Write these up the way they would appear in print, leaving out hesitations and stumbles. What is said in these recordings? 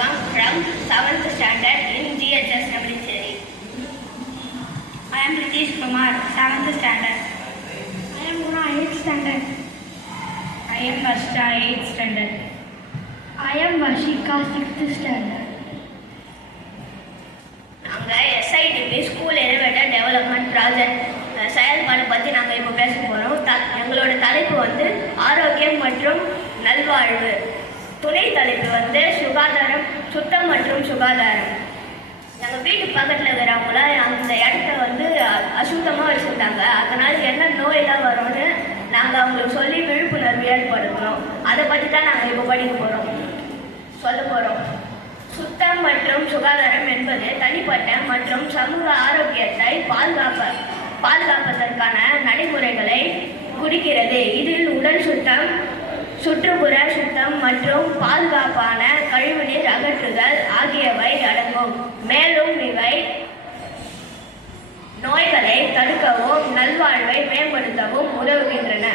Arugam from 7th standard in GHS Nablicheri. I am Ritesh Kumar, 7th standard. I am Guna, 8th standard. I am Varsha, 8th standard. I am Vashika, 6th standard. நாங்கள் SIDP school elevator development project செயல்பாடு பற்றி நாங்கள் இப்போ பேச போகிறோம். எங்களோட தலைப்பு வந்து ஆரோக்கியம் மற்றும் நல்வாழ்வு. துணை தலைப்பு வந்து சுகாதாரம், சுத்தம் மற்றும் சுகாதாரம். எங்கள் வீட்டு பக்கத்தில் இருக்கிறவங்கள அந்த இடத்த வந்து அசுத்தமாக வச்சுருந்தாங்க. அதனால் என்ன நோயெல்லாம் வரும்னு நாங்கள் அவங்களுக்கு சொல்லி விழிப்புணர்வு ஏற்படுத்தணும். அதை பற்றி தான் நாங்கள் இப்போ சொல்ல போகிறோம். சுத்தம் மற்றும் சுகாதாரம் என்பது தனிப்பட்ட மற்றும் சமூக ஆரோக்கியத்தை பாதுகாப்பதற்கான நடைமுறைகளை குறிக்கிறது. இதில் உடல் சுத்தம், சுற்றுப்புற சுத்தம் மற்றும் பாதுகாப்பான கழிவுநீர் அகற்றுதல் ஆகியவை அடங்கும். மேலும் இவை நோய்களை தடுக்கவும் நல்வாழ்வை மேம்படுத்தவும் உதவுகின்றன.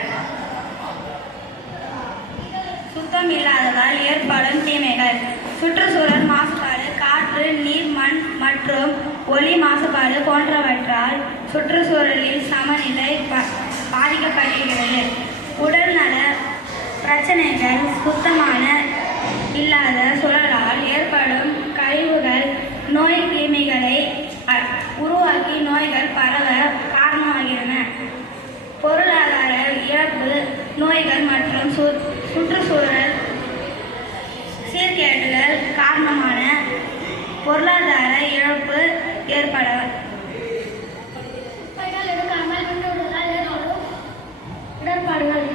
சுத்தம் இல்லாததால் ஏற்படும் தீமைகள்: சுற்றுச்சூழல் மாசுபாடு, காற்று, நீர், மண் மற்றும் ஒலி மாசுபாடு போன்றவற்றால் சுற்றுச்சூழலில் சமநிலை பாதிக்கப்படுகிறது. உடல்நல பிரச்சனைகள்: சுத்தமான இல்லாத சூழலால் ஏற்படும் கழிவுகள் நோய் கிருமிகளை உருவாக்கி நோய்கள் பரவ காரணமாகின்றன. பொருளாதார இழப்பு: நோய்கள் மற்றும் சுற்றுச்சூழல் சீர்கேடுகள் காரணமான பொருளாதார இழப்பு ஏற்பட. குப்பைகள் எடுக்காமல் விட்டுவிடுவதால் ஏற்படும் இடர்பாடுகள்: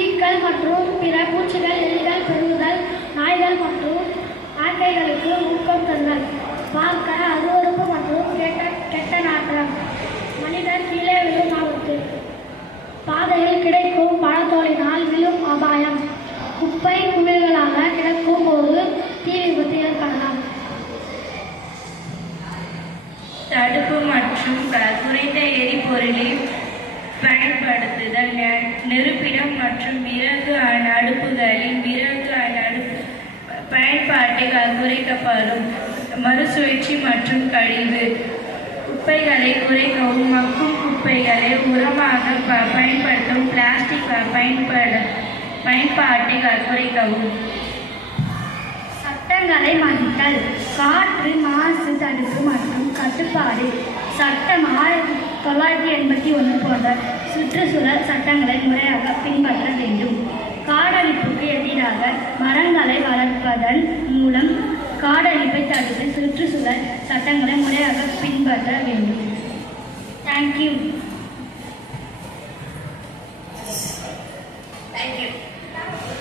ஈக்கள் மற்றும் பிற பூச்சிகள், எலிகள் பெருகுதல், நாய்கள் மற்றும் ஆட்டைகளுக்கு ஊக்கம் தருதல், பார்க்க அருவருப்பு மற்றும் கெட்ட நாற்றம், மனிதர் கீழே விழும் ஆபத்து, பாதையில் கிடைக்கும் பழத்தோலினால் விழும் அபாயம், குப்பை குமிழ்களாக கிடக்கும் போது தீ விபத்து ஏற்படலாம். தடுப்பு மற்றும் குறைந்த எரிபொருளை பயன்படுத்துதல்: நெருப்பிடம் மற்றும் விறகு அடுப்புகளின் பயன்பாட்டை குறைக்கப்படும். மறுசுழற்சி மற்றும் கழிவு: குப்பைகளை குறைக்கவும் மக்கும் குப்பைகளை உரமாக பயன்படுத்தும். பிளாஸ்டிக் பயன்பாட்டை குறைக்கவும். சட்டங்களை மதித்தல்: காற்று மாசு தடுப்பு மற்றும் கட்டுப்பாடு சட்டம் 1981 போன்ற சுற்றுச்சூழல் சட்டங்களை முறையாக பின்பற்ற வேண்டும். காடழிப்புக்கு எதிராக மரங்களை வளர்ப்பதன் மூலம் காடழிப்பை தடுத்து சுற்றுச்சூழல் சட்டங்களை முறையாக பின்பற்ற வேண்டும். தேங்க்யூ.